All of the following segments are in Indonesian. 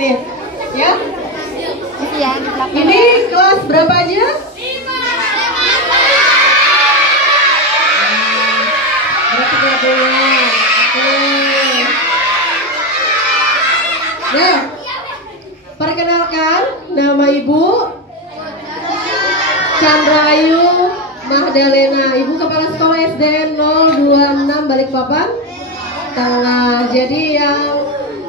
nih. Ya. Ya, Ini kelas berapa aja? 5. Nah, perkenalkan nama Ibu Chandrayu Mahdalena, Ibu Kepala Sekolah SDN 026 Balikpapan Tengah. Jadi yang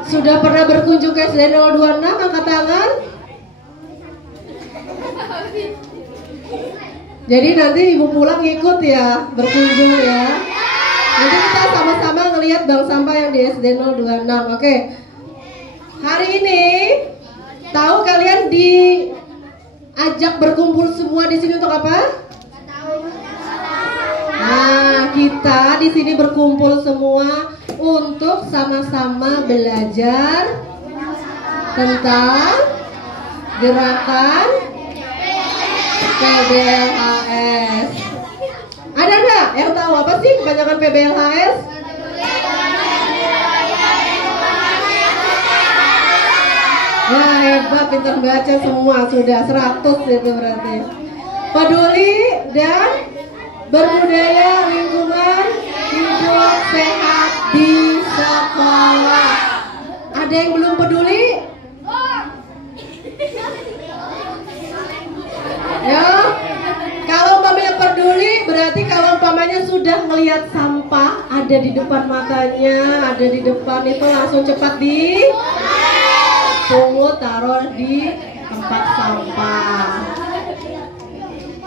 sudah pernah berkunjung ke SDN 026 angkat tangan. Jadi nanti Ibu pulang ikut ya, berkunjung ya. Nanti kita sama-sama ngelihat bank sampah yang di SDN 026. Oke. Hari ini tahu kalian diajak berkumpul semua di sini untuk apa? Nah, kita di sini berkumpul semua untuk sama-sama belajar tentang gerakan PBLHS. Ada nggak yang tahu apa sih kepanjangan PBLHS? Wah, hebat, pintar baca semua, sudah 100 itu berarti. Peduli dan berbudaya lingkungan hidup sehat di sekolah. Ada yang belum peduli? Ya, kalau umpamanya peduli berarti kalau umpamanya sudah melihat sampah ada di depan matanya, ada di depan itu langsung cepat pungut, taruh di tempat sampah.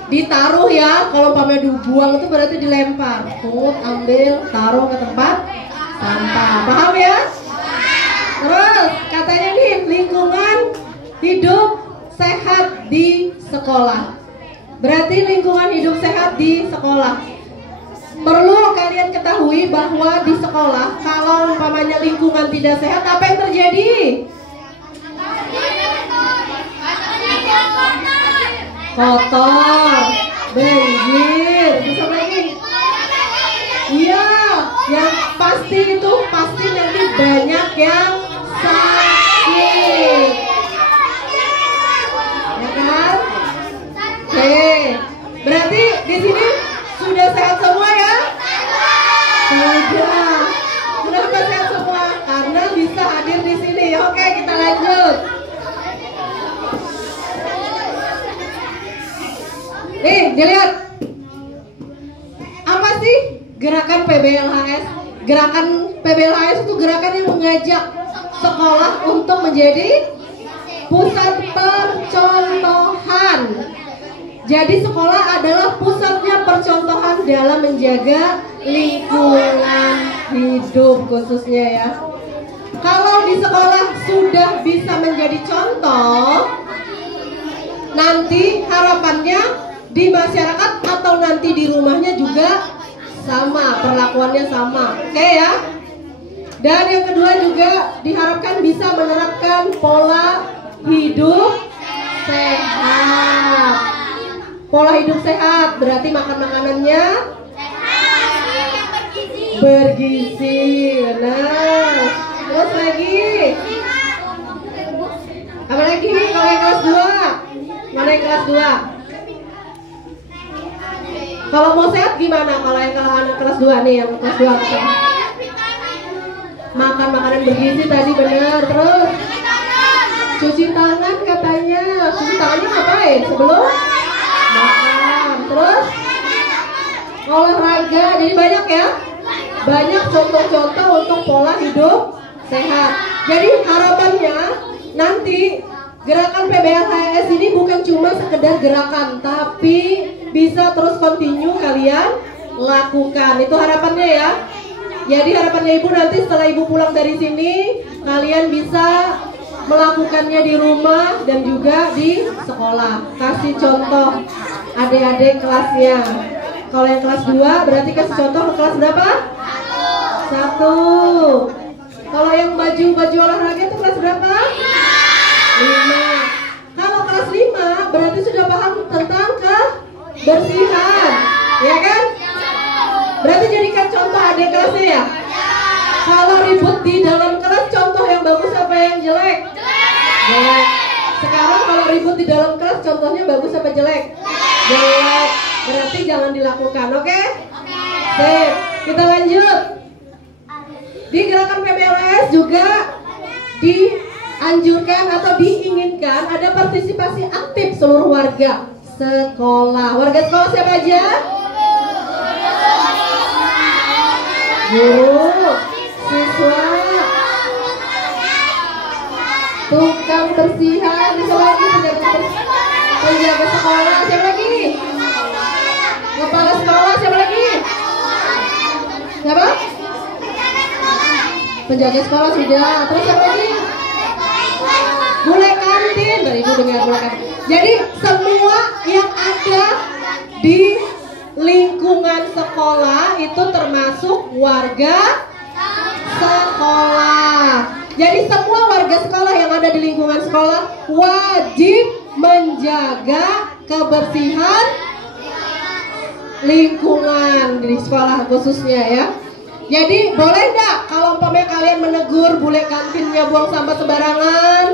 Ditaruh ya, kalau umpamanya dibuang itu berarti dilempar. Pungut, ambil, taruh ke tempat sampah. Paham ya? Terus katanya nih, lingkungan hidup sehat di sekolah. Berarti lingkungan hidup sehat di sekolah. Perlu kalian ketahui bahwa di sekolah kalau umpamanya lingkungan tidak sehat, apa yang terjadi? Kotor, banjir, bisa lagi? Iya, yang pasti itu pasti nanti banyak yang sakit, ya kan? Oke, berarti di sini sudah sehat semua ya? Sudah. Kenapa sehat semua? Karena bisa hadir di sini. Oke, kita lanjut. Dilihat. Apa sih gerakan PBLHS? Gerakan PBLHS itu gerakan yang mengajak sekolah untuk menjadi pusat percontohan. Jadi sekolah adalah pusatnya percontohan dalam menjaga lingkungan hidup khususnya ya. Kalau di sekolah sudah bisa menjadi contoh, nanti harapannya di masyarakat atau nanti di rumahnya juga sama, perlakuannya sama. Oke ya. Dan yang kedua juga diharapkan bisa menerapkan pola hidup sehat. Pola hidup sehat berarti makan makanannya bergizi. Nah, terus lagi apa lagi kalau yang kelas 2? Mana yang kelas 2? Kalau mau sehat gimana? Kalau yang anak kelas 2 nih, yang kelas 2 makan makanan bergizi tadi benar. Terus cuci tangan katanya. Cuci tangannya ngapain? Sebelum makan. Terus olahraga. Jadi banyak ya. Banyak contoh-contoh untuk pola hidup sehat. Jadi harapannya nanti gerakan PBLHS ini bukan cuma sekedar gerakan, tapi bisa terus continue kalian lakukan. Itu harapannya ya. Jadi harapannya Ibu nanti setelah Ibu pulang dari sini, kalian bisa melakukannya di rumah dan juga di sekolah. Kasih contoh adik-adik kelasnya. Kalau yang kelas 2 berarti kasih contoh ke kelas berapa? 1. Kalau yang baju olahraga itu kelas berapa? 5. Kalau kelas 5 berarti sudah paham tentang kebersihan, ya kan? Berarti jadikan contoh adik kelasnya ya. Kalau ribut di dalam kelas, contoh yang bagus apa yang jelek? Jelek. Sekarang kalau ribut di dalam kelas contohnya bagus apa jelek? Jelek. Berarti jangan dilakukan, oke? Sip. Kita lanjut. Di gerakan PBLS juga dianjurkan atau diinginkan ada partisipasi aktif seluruh warga sekolah. Warga sekolah siapa aja? Guru, siswa, tukang bersihan, siapa lagi? Penjaga sekolah, siapa lagi? Kepala sekolah, siapa lagi? Siapa? Penjaga sekolah sudah. Terus siapa lagi? Bule kantin. Dari ibu dengar bule kantin. Jadi semua yang ada di lingkungan sekolah itu termasuk warga sekolah. Jadi semua warga sekolah yang ada di lingkungan sekolah wajib menjaga kebersihan lingkungan di sekolah khususnya ya. Jadi boleh enggak kalau umpamanya kalian menegur bule kantinnya buang sampah sembarangan?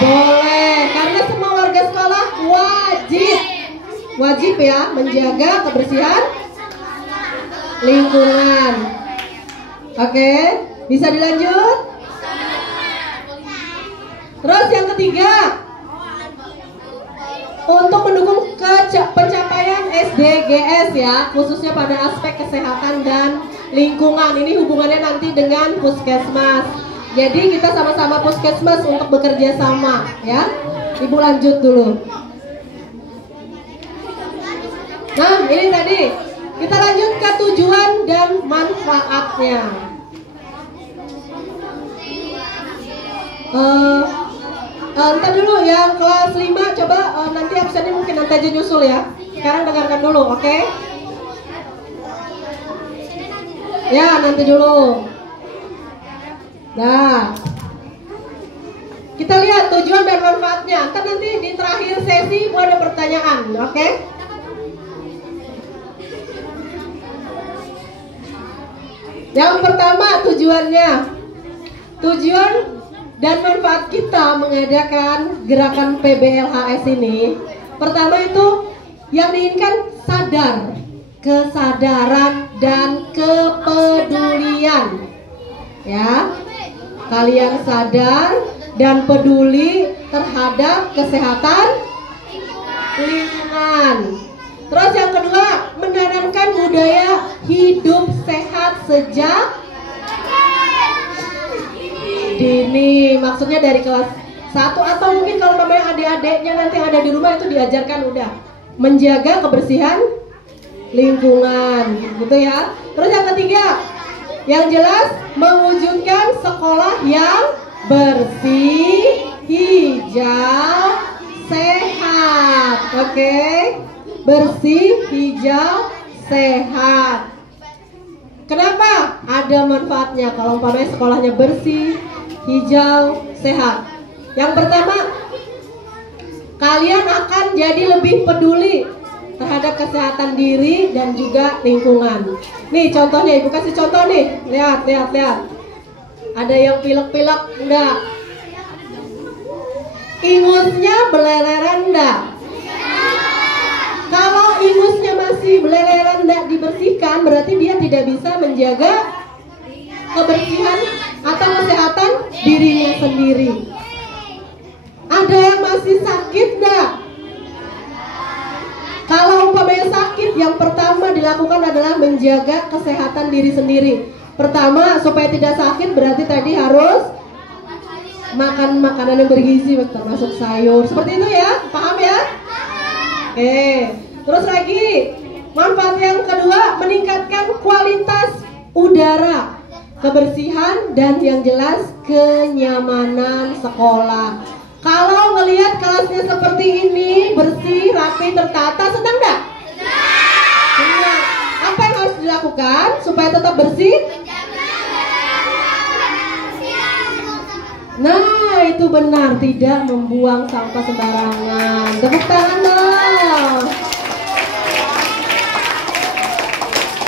Boleh, karena semua warga sekolah wajib ya menjaga kebersihan lingkungan. Oke, bisa dilanjut? Terus yang ketiga, untuk mendukung pencapaian SDGs ya, khususnya pada aspek kesehatan dan lingkungan. Ini hubungannya nanti dengan puskesmas. Jadi kita sama-sama puskesmas untuk bekerja sama ya. Ibu lanjut dulu. Nah ini tadi kita lanjut ke tujuan dan manfaatnya. Ntar dulu yang kelas 5 coba nanti absennya mungkin nanti aja nyusul ya. Sekarang dengarkan dulu, oke? Ya nanti dulu. Nah, kita lihat tujuan dan manfaatnya. Ntar nanti di terakhir sesi ada pertanyaan, oke? Yang pertama tujuannya. Tujuan dan manfaat kita mengadakan gerakan PBLHS ini. Pertama itu yang diinginkan sadar, kesadaran dan kepedulian. Ya. Kalian sadar dan peduli terhadap kesehatan lingkungan. Terus yang kedua, menanamkan budaya hidup sehat sejak dini. Maksudnya dari kelas 1 atau mungkin kalau namanya adik-adiknya nanti ada di rumah itu diajarkan udah menjaga kebersihan lingkungan, gitu ya. Terus yang ketiga, yang jelas mewujudkan sekolah yang bersih, hijau, sehat. Oke? Bersih, hijau, sehat. Kenapa? Ada manfaatnya kalau umpamanya sekolahnya bersih, hijau, sehat. Yang pertama, kalian akan jadi lebih peduli terhadap kesehatan diri dan juga lingkungan. Nih contohnya, ibu kasih contoh nih. Lihat. Ada yang pilek-pilek enggak? Ingusnya beleleran enggak? Kalau ingusnya masih beleleran enggak dibersihkan, berarti dia tidak bisa menjaga kebersihan atau kesehatan dirinya sendiri. Ada yang masih sakit enggak? Kalau umpamanya sakit, yang pertama dilakukan adalah menjaga kesehatan diri sendiri. Pertama, supaya tidak sakit berarti tadi harus makan makanan yang bergizi, termasuk sayur. Seperti itu ya, paham ya? Oke. Terus lagi, manfaat yang kedua, meningkatkan kualitas udara, kebersihan, dan yang jelas kenyamanan sekolah. Kalau ngelihat kelasnya seperti ini, bersih, rapi, tertata, senang enggak? Senang. Apa yang harus dilakukan supaya tetap bersih? Nah, itu benar, tidak membuang sampah sembarangan. Tepuk tangan dong.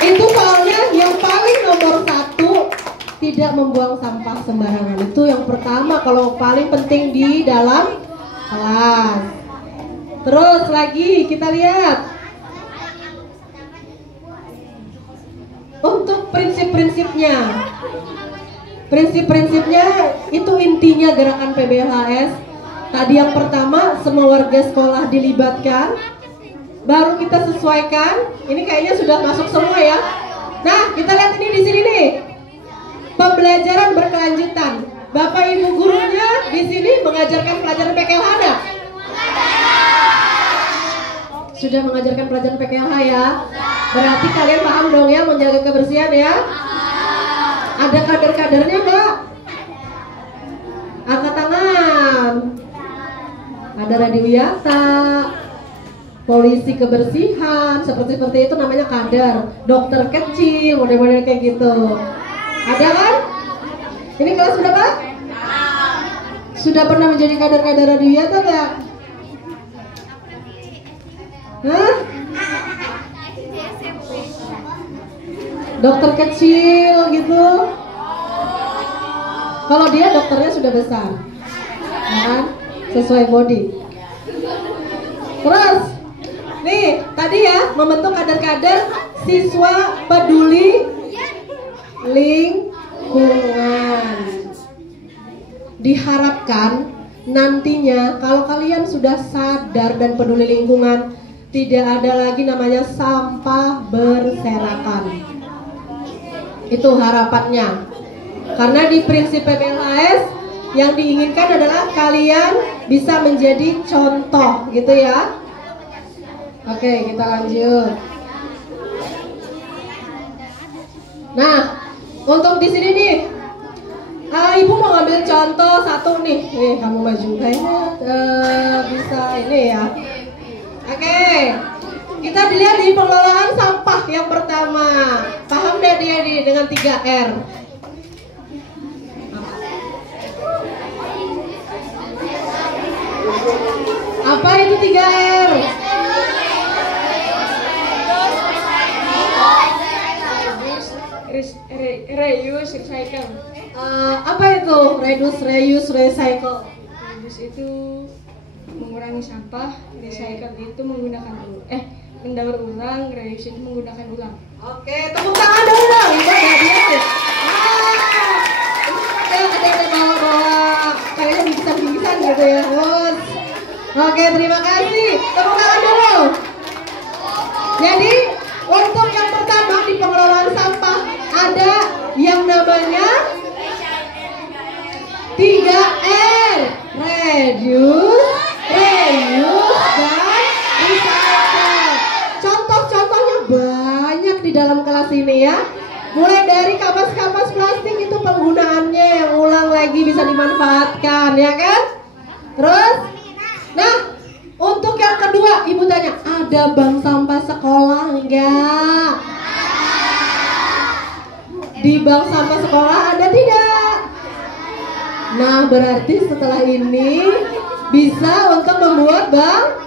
Itu soalnya yang paling nomor 1 tidak membuang sampah sembarangan. Itu yang pertama, kalau paling penting di dalam kelas. Terus lagi kita lihat untuk prinsip-prinsipnya. Prinsip-prinsipnya itu intinya gerakan PBLHS. Tadi yang pertama, semua warga sekolah dilibatkan. Baru kita sesuaikan. Ini kayaknya sudah masuk semua ya. Nah, kita lihat ini di sini nih. Pembelajaran berkelanjutan. Bapak Ibu gurunya di sini mengajarkan pelajaran PKLH ada? Sudah mengajarkan pelajaran PKLH ya? Berarti kalian paham dong ya menjaga kebersihan ya? Ada kader-kadernya Mbak? Angkat tangan. Ada Radio Yata, polisi kebersihan, seperti itu namanya kader. Dokter kecil, model-model kayak gitu. Ada kan? Ini kelas berapa? Sudah pernah menjadi kader-kader Radio Yata nggak? Hah? Dokter kecil gitu. Kalau dia dokternya sudah besar, kan? Sesuai body. Terus, nih tadi ya membentuk kader-kader siswa peduli lingkungan. Diharapkan nantinya kalau kalian sudah sadar dan peduli lingkungan, tidak ada lagi namanya sampah berserakan. Itu harapannya. Karena di prinsip PBLHS yang diinginkan adalah kalian bisa menjadi contoh gitu ya. Oke, kita lanjut. Nah, untuk di sini nih, Ibu mau ngambil contoh satu nih. Kamu maju kayaknya bisa ini ya. Oke, kita dilihat di pengelolaan sampah yang pertama. Paham deh dia dengan 3R. Apa itu 3R? Reuse, recycle. Apa itu? Reuse, recycle. Reuse itu mengurangi sampah, recycle itu menggunakan mendaur ulang, reuse itu menggunakan ulang. Oke, tepuk tangan dulu dong. Ibu hadiah deh. Ini ada bawa-bawa kayaknya bingkisan-bingkisan gitu ya. Oke, terima kasih. Tepuk tangan dulu. Jadi, untuk yang pertama di pengelolaan sampah ada yang namanya 3R. Reduce, reuse, dan recycle. Contoh-contohnya banyak di dalam kelas ini ya. Mulai dari kapas-kapas plastik itu penggunaannya yang ulang lagi bisa dimanfaatkan ya kan. Terus, nah untuk yang kedua Ibu tanya, ada bank sampah sekolah enggak? Di bank sampah sekolah ada tidak? Nah berarti setelah ini bisa untuk membuat bank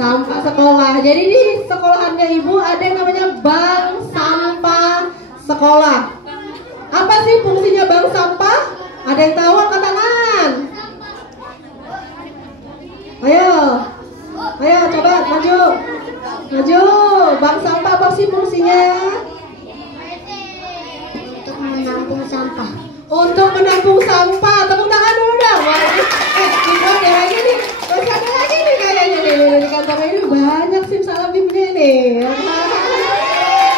sampah sekolah. Jadi di sekolahannya Ibu ada yang namanya bank sampah sekolah. Apa sih fungsinya bank sampah? Ada yang tahu? Angkat tangan. Ayo, ayo coba maju, maju. Bank sampah apa sih fungsinya? Untuk menampung sampah. Untuk menampung sampah. Tepuk tangan dulu dong. Ibu ada lagi nih. Masih ada lagi nih kayaknya nih. Di kantor ini banyak simsalabimnya nih.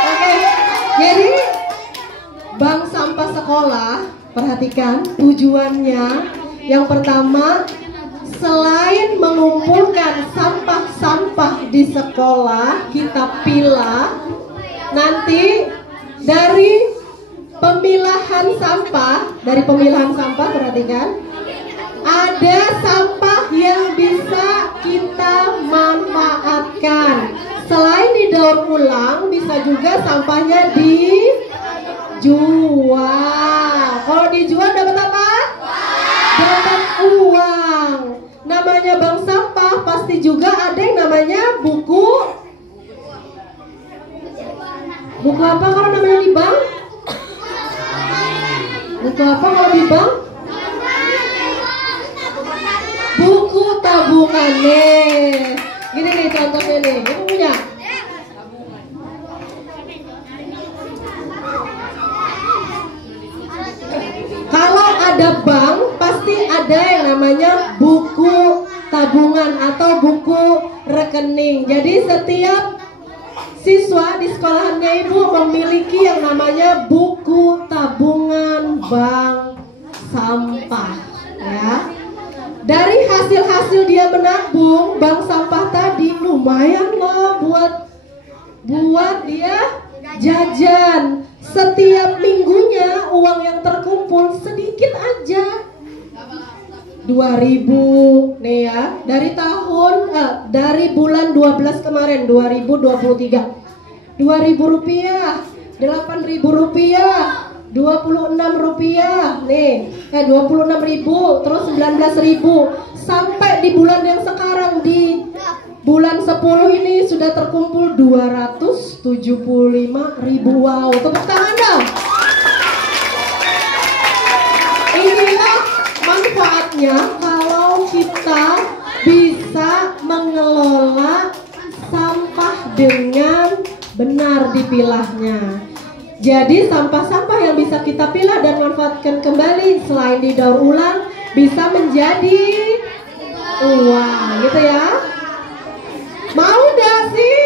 Oke, jadi bank sampah sekolah, perhatikan tujuannya. Yang pertama, selain mengumpulkan sampah-sampah di sekolah, kita pilah. Nanti dari pemilahan sampah, perhatikan, ada sampah yang bisa kita manfaatkan. Selain didaur ulang, bisa juga sampahnya dijual. Kalau dijual dapat apa? Dapat uang. Namanya bank sampah, pasti juga ada yang namanya buku. Buku apa kalau namanya di bank? Buku apa kalau di bank? Buku tabungan nih. Gini nih contohnya nih, ibu punya. Kalau ada bank pasti ada yang namanya buku tabungan atau buku rekening. Jadi setiap siswa di sekolahannya ibu memiliki yang namanya buku tabungan bank sampah, ya. Dari hasil-hasil dia menabung bank sampah tadi lumayan loh buat dia jajan. Setiap minggunya uang yang terkumpul sedikit aja, 2.000 nih ya. Dari bulan 12 kemarin 2023, 2.000 rupiah, 8.000 rupiah, 26 rupiah nih, 26.000, terus 19.000, sampai di bulan yang sekarang di bulan 10 ini sudah terkumpul 275.000. Wow, tepuk tangan dong. Inilah manfaatnya kalau kita bisa mengelola sampah dengan benar dipilahnya. Jadi sampah-sampah yang bisa kita pilah dan manfaatkan kembali selain didaur ulang bisa menjadi uang, gitu ya. Mau gak sih?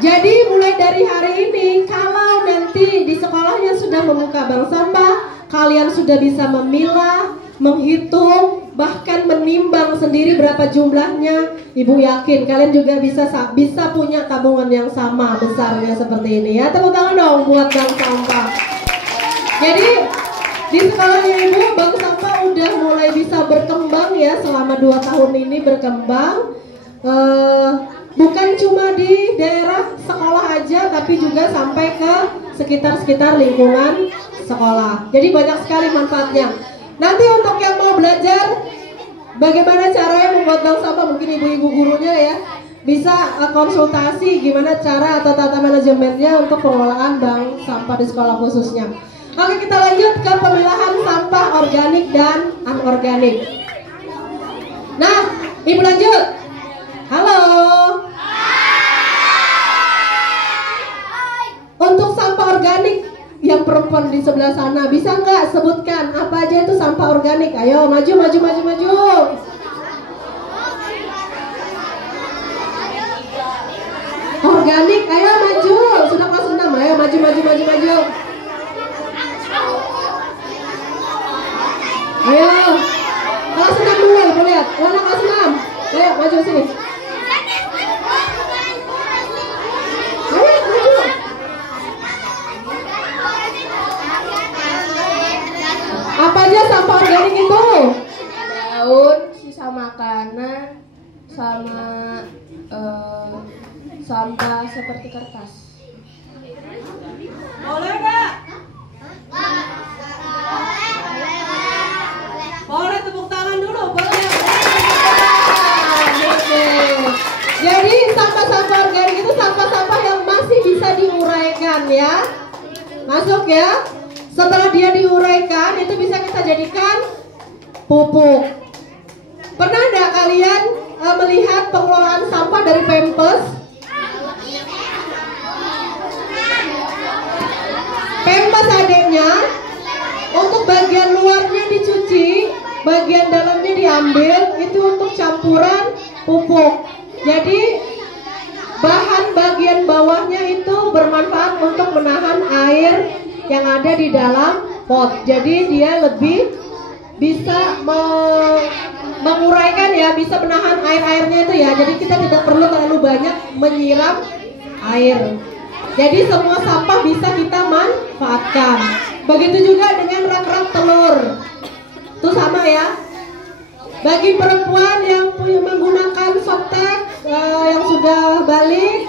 Jadi mulai dari hari ini, kalau nanti di sekolahnya sudah membuka bank sampah, kalian sudah bisa memilah, menghitung, bahkan menimbang sendiri berapa jumlahnya. Ibu yakin kalian juga bisa punya tabungan yang sama besarnya seperti ini ya. Tepuk tangan dong buat bank sampah. Jadi di sekolahnya ibu bank sampah udah mulai bisa berkembang ya, selama 2 tahun ini berkembang. Bukan cuma di daerah sekolah aja, tapi juga sampai ke sekitar lingkungan sekolah. Jadi banyak sekali manfaatnya. Nanti untuk yang mau belajar bagaimana caranya membuat bank sampah, mungkin ibu-ibu gurunya ya bisa konsultasi gimana cara atau tata manajemennya untuk pengelolaan bank sampah di sekolah khususnya. Oke, kita lanjut ke pemilahan sampah organik dan anorganik. Nah, ibu lanjut. Halo. Untuk sampah organik yang perempuan di sebelah sana, bisa nggak sebutkan apa aja itu sampah organik? Ayo maju. Organik, ayo maju. Sudah kelas 6, ayo maju. Ayo kelas 6 dulu, ibu lihat. Anak kelas 6, ayo maju sini. Ayo maju. Apa aja sampah organik itu? Daun, sisa makanan, sama sampah seperti kertas. Boleh nggak? Boleh, tepuk tangan dulu, boleh. Jadi sampah-sampah organik itu sampah-sampah yang masih bisa diuraikan ya. Masuk ya. Setelah dia diuraikan, itu bisa kita jadikan pupuk. Pernah nggak kalian melihat pengelolaan sampah dari Pampers? Pampers adanya, untuk bagian luarnya dicuci, bagian dalamnya diambil, itu untuk campuran pupuk. Jadi bahan bagian bawahnya itu bermanfaat untuk menahan air yang ada di dalam pot. Jadi dia lebih bisa menguraikan ya, bisa menahan air-airnya itu ya. Jadi kita tidak perlu terlalu banyak menyiram air. Jadi semua sampah bisa kita manfaatkan. Begitu juga dengan rak-rak telur. Itu sama ya. Bagi perempuan yang menggunakan softtek yang sudah balik,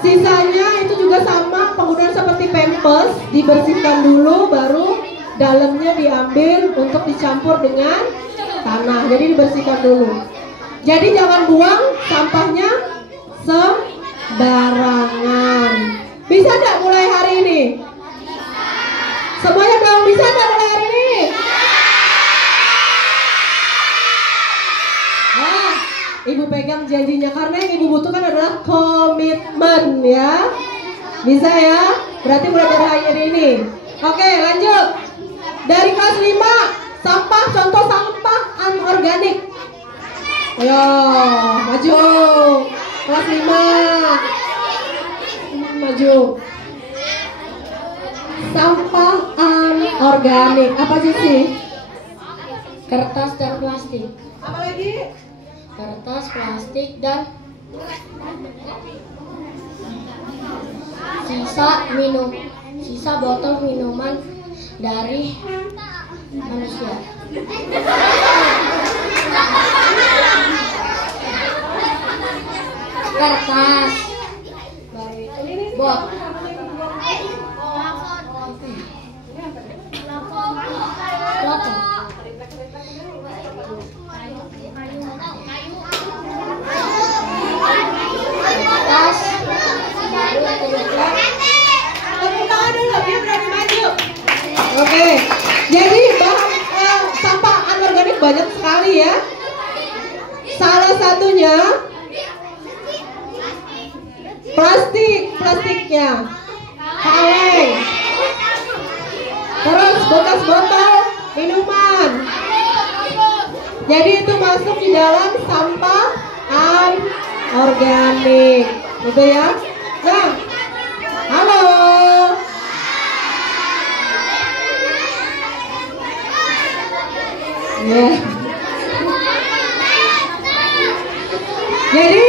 sisanya itu juga sama, penggunaan seperti Pampers, dibersihkan dulu baru dalamnya diambil untuk dicampur dengan tanah. Jadi dibersihkan dulu. Jadi jangan buang sampahnya sembarangan. Bisa nggak mulai hari ini? Semuanya belum bisa nggak mulai hari ini? Nah, Ibu pegang janjinya karena yang Ibu butuhkan adalah komitmen ya. Bisa ya? Berarti mulai dari hari ini. Oke, lanjut. Dari kelas 5, sampah, contoh sampah anorganik. Ayo, maju. Kelas 5. Maju. Sampah anorganik. Apa sih? Kertas dan plastik. Apa lagi? Kertas, plastik, dan sisa botol minuman dari manusia. Kertas, bot, botol. Kertas, Tepuk tangan dulu, dia berani maju. Oke, jadi bahan sampah anorganik banyak sekali ya. Salah satunya plastiknya, kaleng, terus bekas botol minuman. Jadi itu masuk di dalam sampah anorganik, gitu ya. Nah, halo. Ya. Jadi,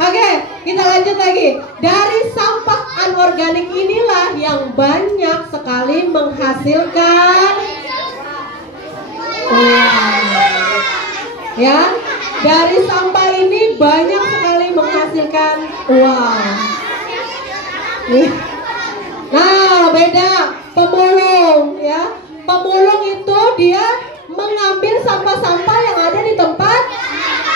oke, kita lanjut lagi. Dari sampah anorganik inilah yang banyak sekali menghasilkan uang. Ya, dari sampah ini banyak sekali menghasilkan uang. Nih. Nah, beda pemulung ya. Pemulung itu dia mengambil sampah-sampah yang ada di tempat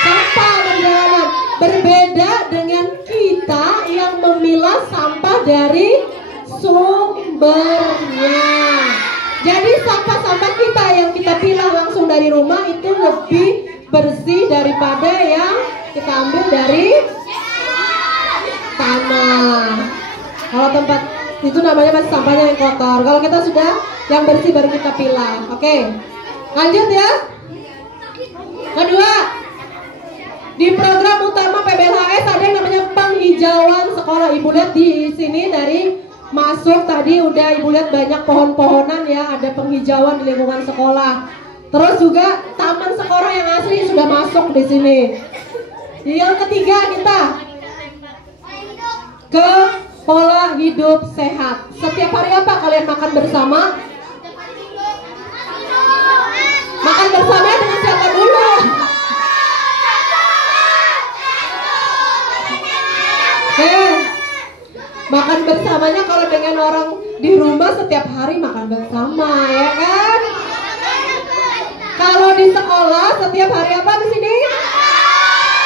sampah berjalanan. Berbeda dengan kita yang memilah sampah dari sumbernya. Jadi sampah-sampah kita yang kita pilah langsung dari rumah itu lebih bersih daripada yang kita ambil dari tanah. Kalau tempat itu namanya masih sampahnya yang kotor. Kalau kita sudah yang bersih baru kita pilah. Oke. Lanjut ya. Kedua, di program utama PBLHS ada yang namanya penghijauan sekolah. Ibu lihat di sini dari masuk tadi udah Ibu lihat banyak pohon-pohonan ya, ada penghijauan di lingkungan sekolah. Terus juga taman sekolah yang asli sudah masuk di sini. Yang ketiga kita ke pola hidup sehat. Setiap hari apa kalian makan bersama? Makan bersama dengan siapa dulu? Makan bersamanya kalau dengan orang di rumah setiap hari makan bersama, ya kan? Kalau di sekolah setiap hari apa di sini?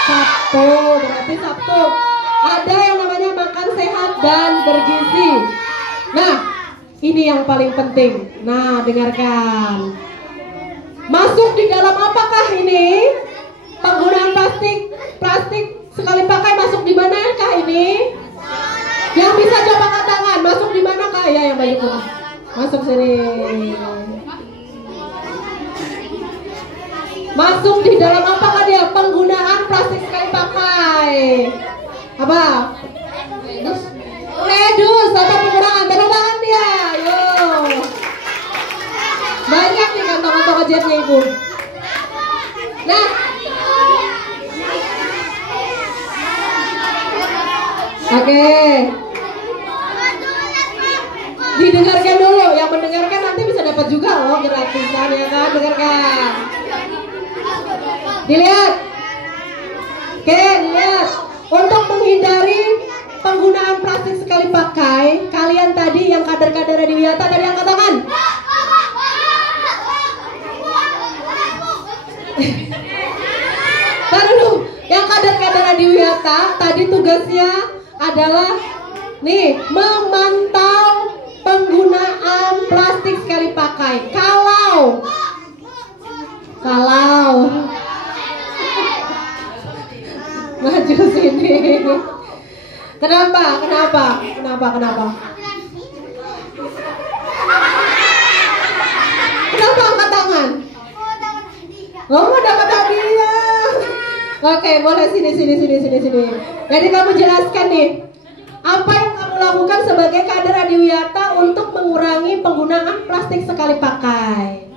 Sabtu, berarti Sabtu. Ada yang namanya makan sehat dan bergizi. Nah, ini yang paling penting. Nah, dengarkan. Masuk di dalam apakah ini? Penggunaan plastik sekali pakai masuk di manakah ini? Yang bisa coba angkat tangan, masuk di manakah ya yang baju putih? Masuk sini. Masuk di dalam apakah dia? Penggunaan plastik sekali pakai. Apa? Ledus atau pengurangan? Tanda tangan dia. Yo. Banyak nih kantong-kantong ajarnya Ibu. Nah, oke. Didengarkan dulu, yang mendengarkan nanti bisa dapat juga loh gratisan ya kan, dengarkan. Dilihat. Oke, lihat. Untuk menghindari penggunaan plastik sekali pakai, kalian tadi yang kader-kader di Wiyata tadi angkat tangan. Taruh dulu, yang kader-kader di Wiyata tadi tugasnya adalah nih memantau penggunaan plastik sekali pakai. Kalau maju sini. Kenapa? Kenapa angkat tangan? Oh, mau dapat hadiah. Oke, boleh sini. Jadi kamu jelaskan nih, apa yang kamu lakukan sebagai kader Adiwiyata untuk mengurangi penggunaan plastik sekali pakai?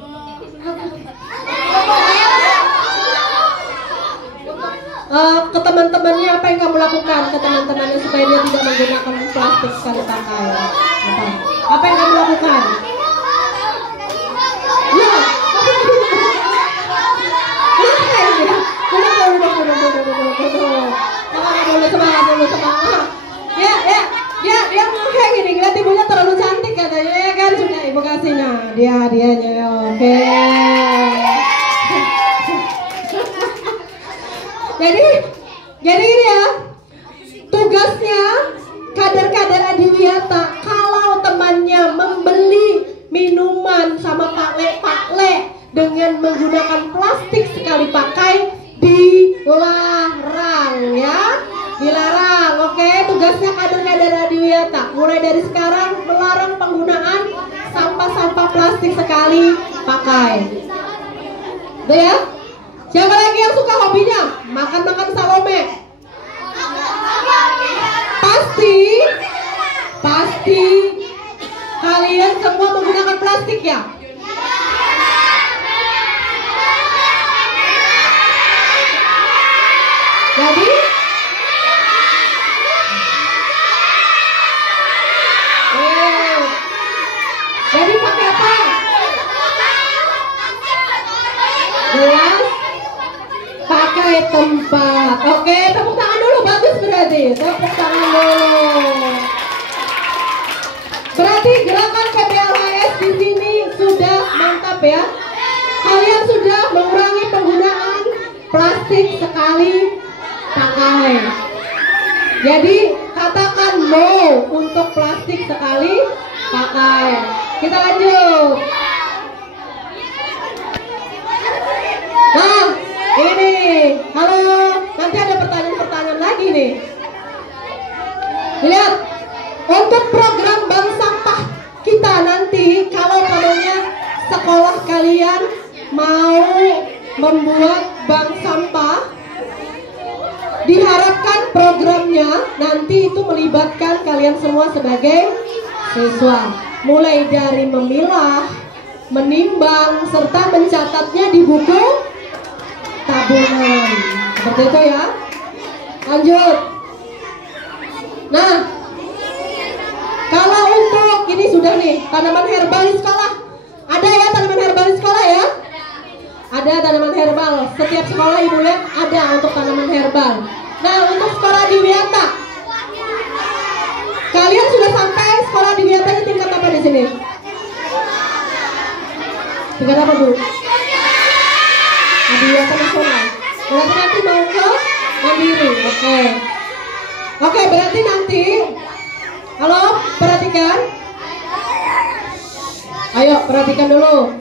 Ke teman-temannya apa yang kamu lakukan ke teman-temannya supaya dia tidak menggunakan plastik sekali pakai? Apa yang kamu lakukan? Ya. Semangat. Ya mau kayak gini, ngeliat ibunya terlalu cantik katanya, ya kan? Sudah ibu kasih, nah dianya, oke. Jadi ini ya, tugasnya kader-kader Adiwiyata, kalau temannya membeli minuman sama pakle dengan menggunakan plastik sekali pakai, dilarang ya. Dilarang, oke? Tugasnya kader-kader Adiwiyata mulai dari sekarang melarang penggunaan sampah-sampah plastik sekali pakai. Udah ya? Siapa lagi yang suka hobinya makan-makan Salome? Pasti kalian semua menggunakan plastik ya? Jadi pakai apa? Gelas pakai tempat. Oke, tepuk tangan dulu, bagus berarti. Tepuk tangan dulu. Berarti gerakan PBLHS di sini sudah mantap ya. Kalian sudah mengurangi penggunaan plastik sekali pakai. Jadi katakan no untuk plastik sekali pakai. Kita lanjut. Nah, ini, halo, nanti ada pertanyaan lagi nih. Lihat, untuk program bank sampah kita nanti, kalau namanya sekolah kalian mau membuat bank sampah, diharapkan programnya nanti itu melibatkan kalian semua sebagai siswa, mulai dari memilah, menimbang, serta mencatatnya di buku tabungan. Seperti itu ya. Lanjut. Nah, kalau untuk ini sudah nih, tanaman herbal di sekolah. Ada ya tanaman herbal di sekolah ya? Ada tanaman herbal. Setiap sekolah ibu lihat ada untuk tanaman herbal. Nah, untuk sekolah Adiwiyata, kalian sudah sampai sekolah Adiwiyatanya tingkat apa di sini? Tingkat apa, Bu? Adiwiyata nasional. Berarti nanti mau ke mandiri. Oke, berarti nanti, halo, perhatikan. Ayo, perhatikan dulu.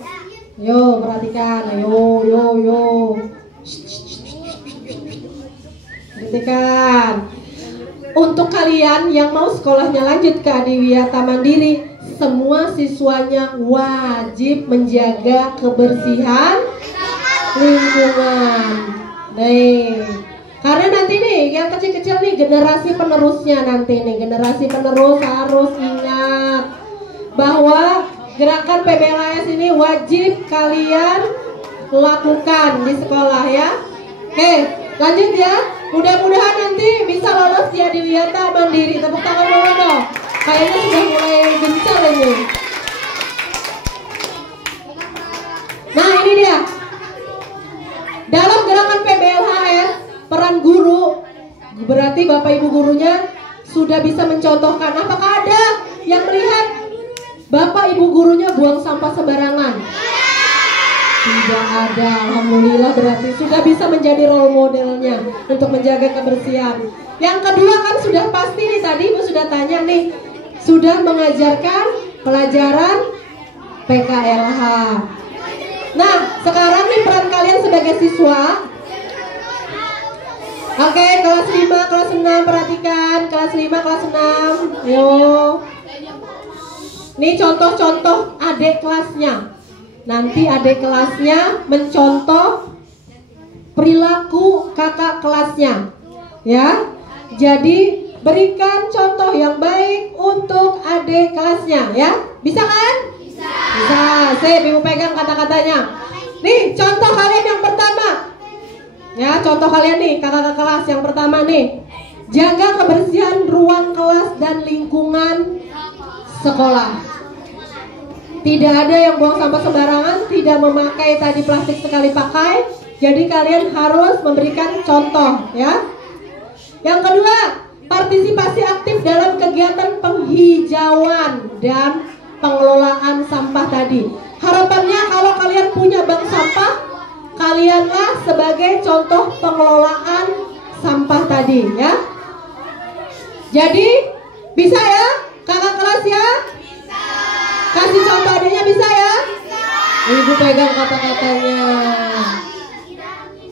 Yo, perhatikan. Yo. Perhatikan. Untuk kalian yang mau sekolahnya lanjut ke Adiwiyata Mandiri, semua siswanya wajib menjaga kebersihan lingkungan. Nih, karena nanti nih yang kecil-kecil nih generasi penerusnya nanti nih, generasi penerus harus ingat bahwa gerakan PBLHS ini wajib kalian lakukan di sekolah ya. Oke, lanjut ya. Mudah-mudahan nanti bisa lolos di Adiwiyata Mandiri. Tepuk tangan dulu dong. Kayaknya sudah mulai gencar ini. Nah, ini dia. Dalam gerakan PBLHS, peran guru, berarti Bapak Ibu gurunya sudah bisa mencontohkan. Apakah ada yang melihat Bapak Ibu gurunya buang sampah sembarangan? Tidak ada. Alhamdulillah, berarti sudah bisa menjadi role modelnya untuk menjaga kebersihan. Yang kedua kan sudah pasti nih, tadi Ibu sudah tanya nih, sudah mengajarkan pelajaran PKLH. Nah, sekarang nih peran kalian sebagai siswa. Oke, kelas 5, kelas 6 perhatikan, kelas 5, kelas 6. Ayo. Nih contoh-contoh adik kelasnya. Nanti adik kelasnya mencontoh perilaku kakak kelasnya. Ya. Jadi berikan contoh yang baik untuk adik kelasnya ya. Bisa kan? Bisa. Sip, Ibu pegang kata-katanya. Nih, contoh kalian yang pertama. Ya, contoh kalian nih, kakak kelas yang pertama nih. Jaga kebersihan ruang kelas dan lingkungan sekolah. Tidak ada yang buang sampah sembarangan, tidak memakai tadi plastik sekali pakai. Jadi kalian harus memberikan contoh ya. Yang kedua, partisipasi aktif dalam kegiatan penghijauan dan pengelolaan sampah tadi. Harapannya kalau kalian punya bank sampah, kalianlah sebagai contoh pengelolaan sampah tadi ya. Jadi bisa ya kakak kelas ya? Bisa. Kasih contoh adanya bisa ya? Ibu pegang kata-katanya.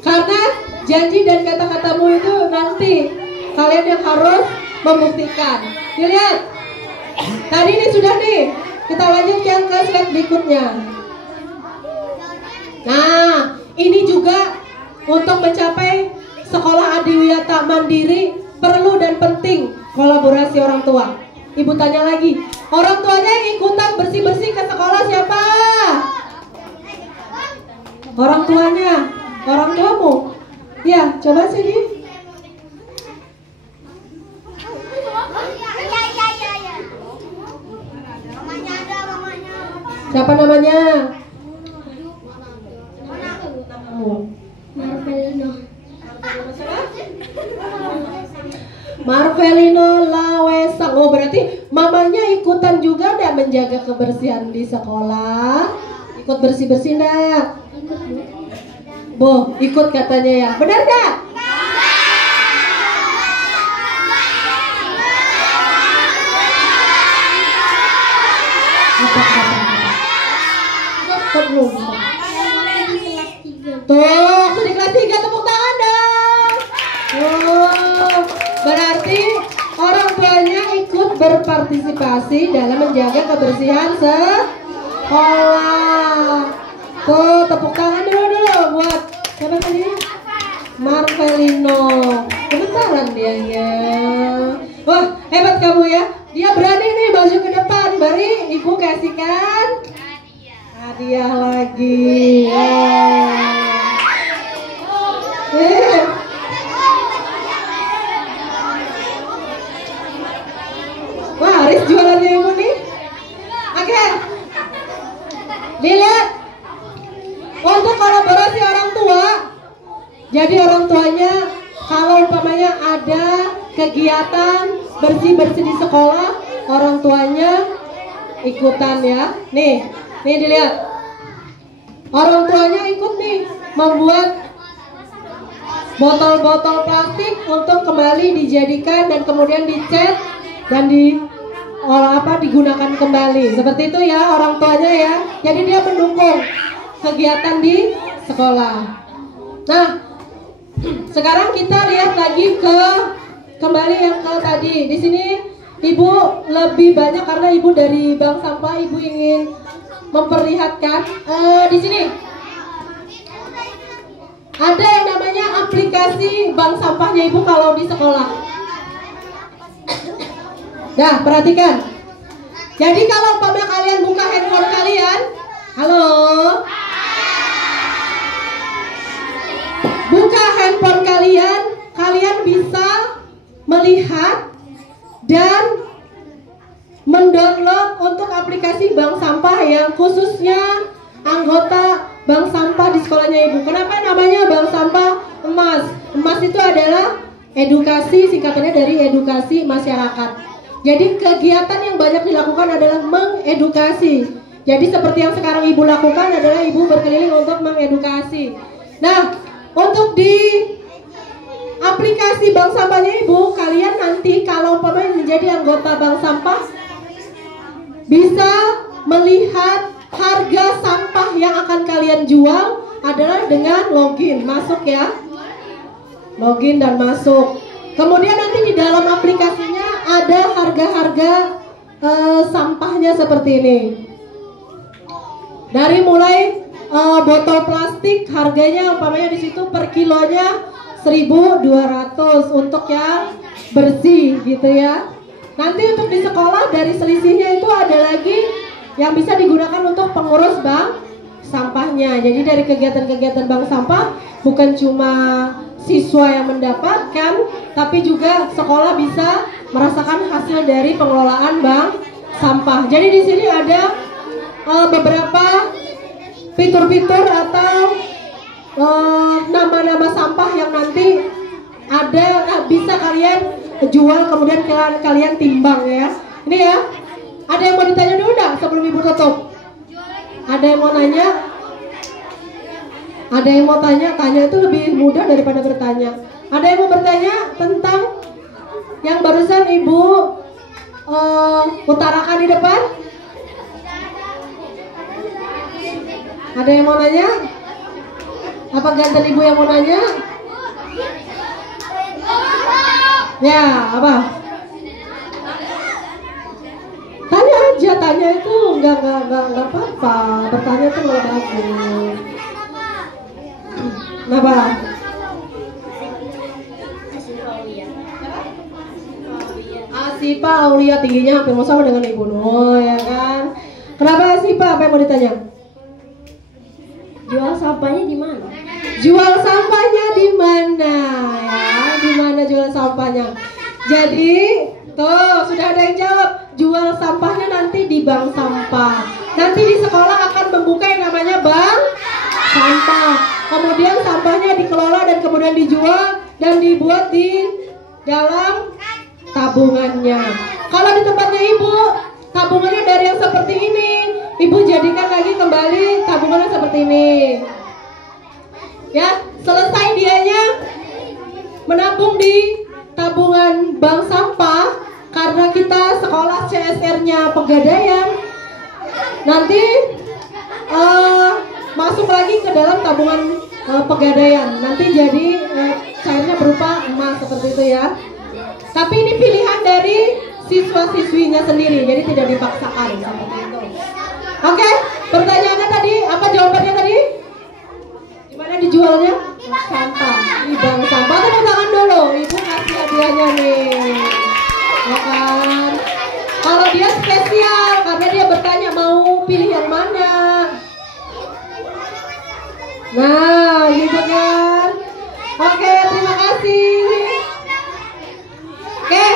Karena janji dan kata-katamu itu nanti kalian yang harus membuktikan. Dilihat. Tadi ini sudah nih. Kita lanjut yang ke slide berikutnya. Nah, ini juga untuk mencapai sekolah adiwiyata mandiri perlu dan penting kolaborasi orang tua. Ibu tanya lagi, orang tuanya yang ikutan bersih-bersih ke sekolah siapa? Orang tuanya, orang tuamu. Ya, coba sini. Siapa namanya? Marvelino Lawesang. Oh, berarti mamanya ikutan juga enggak menjaga kebersihan di sekolah? Ikut bersih-bersih enggak? Boh, ikut katanya ya. Benar enggak? Belum. Tuh, di kelas 3 tepuk tangan dong. Oh, berarti orang tuanya ikut berpartisipasi dalam menjaga kebersihan sekolah. Tuh, tepuk tangan dulu buat siapa tadi? Marvelino. Kebentaran dia ya. Wah, hebat kamu ya. Dia berani nih maju ke depan. Bari, ibu kasihkan hadiah lagi. Wah, Aris jualannya ibu nih. Oke. Dilihat. Untuk kolaborasi orang tua. Jadi orang tuanya kalau umpamanya ada kegiatan bersih-bersih di sekolah, orang tuanya ikutan ya. Nih dilihat. Orang tuanya ikut nih membuat botol-botol plastik untuk kembali dijadikan dan kemudian dicat dan digunakan kembali. Seperti itu ya orang tuanya ya. Jadi dia mendukung kegiatan di sekolah. Nah, sekarang kita lihat lagi kembali yang ke tadi. Di sini Ibu lebih banyak karena Ibu dari bank sampah, Ibu ingin memperlihatkan di sini ada yang namanya aplikasi bank sampahnya Ibu kalau di sekolah. Nah, perhatikan. Jadi kalau umpamanya kalian buka handphone kalian, halo, buka handphone kalian bisa melihat dan mendownload untuk aplikasi bank sampah yang khususnya anggota bank sampah di sekolahnya Ibu. Kenapa namanya bank sampah emas? Emas itu adalah edukasi, singkatannya dari edukasi masyarakat. Jadi kegiatan yang banyak dilakukan adalah mengedukasi. Jadi seperti yang sekarang Ibu lakukan adalah Ibu berkeliling untuk mengedukasi. Nah, untuk di aplikasi bank sampahnya Ibu, kalian nanti kalau umpamanya menjadi anggota bank sampah bisa melihat harga sampah yang akan kalian jual adalah dengan login, masuk ya. Login dan masuk. Kemudian nanti di dalam aplikasinya ada harga-harga sampahnya seperti ini. Dari mulai botol plastik harganya umpamanya di situ per kilonya 1.200 untuk yang bersih gitu ya. Nanti untuk di sekolah dari selisihnya itu ada lagi yang bisa digunakan untuk pengurus bank sampahnya. Jadi dari kegiatan-kegiatan bank sampah bukan cuma siswa yang mendapatkan, tapi juga sekolah bisa merasakan hasil dari pengelolaan bank sampah. Jadi di sini ada beberapa fitur-fitur atau nama-nama sampah yang nanti ada bisa kalian jual, kemudian kalian timbang ya. Ini ya. Ada yang mau ditanya dulu enggak sebelum ibu tutup? Ada yang mau nanya? Ada yang mau tanya? Tanya itu lebih mudah daripada bertanya. Ada yang mau bertanya tentang yang barusan ibu utarakan di depan? Ada yang mau nanya? Apa ganten ibu yang mau nanya? Ya, apa? Tanya aja, tanya itu nggak apa-apa. Bertanya itu nggak bagus. Kenapa? Asifa Aulia, tingginya hampir mau sama dengan Ibu Nur, ya kan? Kenapa Asifa? Apa yang mau ditanya? Jual sampahnya di mana? Jual sampahnya di mana ya? Di mana jual sampahnya? Jadi, tuh sudah ada yang jawab. Jual sampahnya nanti di bank sampah. Nanti di sekolah akan membuka yang namanya bank sampah. Kemudian sampahnya dikelola dan kemudian dijual dan dibuat di dalam tabungannya. Kalau di tempatnya ibu, tabungannya dari yang seperti ini, ibu jadikan lagi kembali tabungannya seperti ini. Ya, selesai dianya menabung di tabungan bank sampah karena kita sekolah CSR-nya Pegadaian. Nanti masuk lagi ke dalam tabungan Pegadaian. Nanti jadi cairnya berupa emas seperti itu ya. Tapi ini pilihan dari siswa-siswinya sendiri, jadi tidak dipaksakan seperti itu. Oke, pertanyaannya tadi, apa jawabannya tadi? Gimana dijualnya? Sampah, di bank sampah. Tepuk tangan dulu, ibu kasih hadiahnya nih, ya kan? Kalau dia spesial, karena dia bertanya mau pilih yang mana. Nah, gitu kan? Oke, terima kasih. Oke,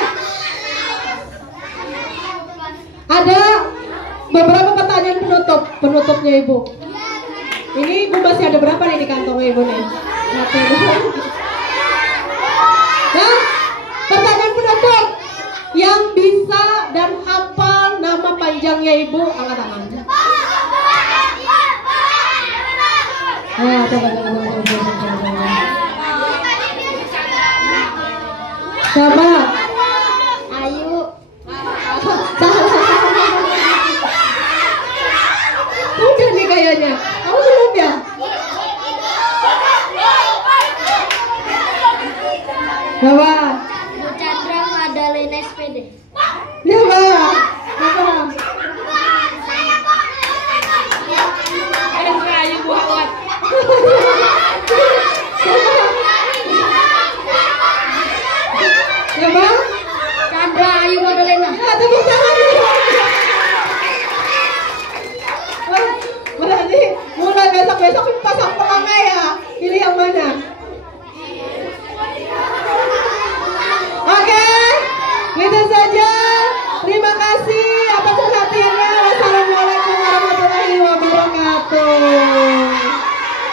ada beberapa pertanyaan penutupnya ibu. Ini ibu masih ada berapa nih di kantongnya ibu nih? Nah, pertanyaan penutup yang bisa dan hafal nama panjangnya ibu, angkat tangan. Coba. Coba. Ayu. Udah nih kayaknya. Kamu belum ya? Coba.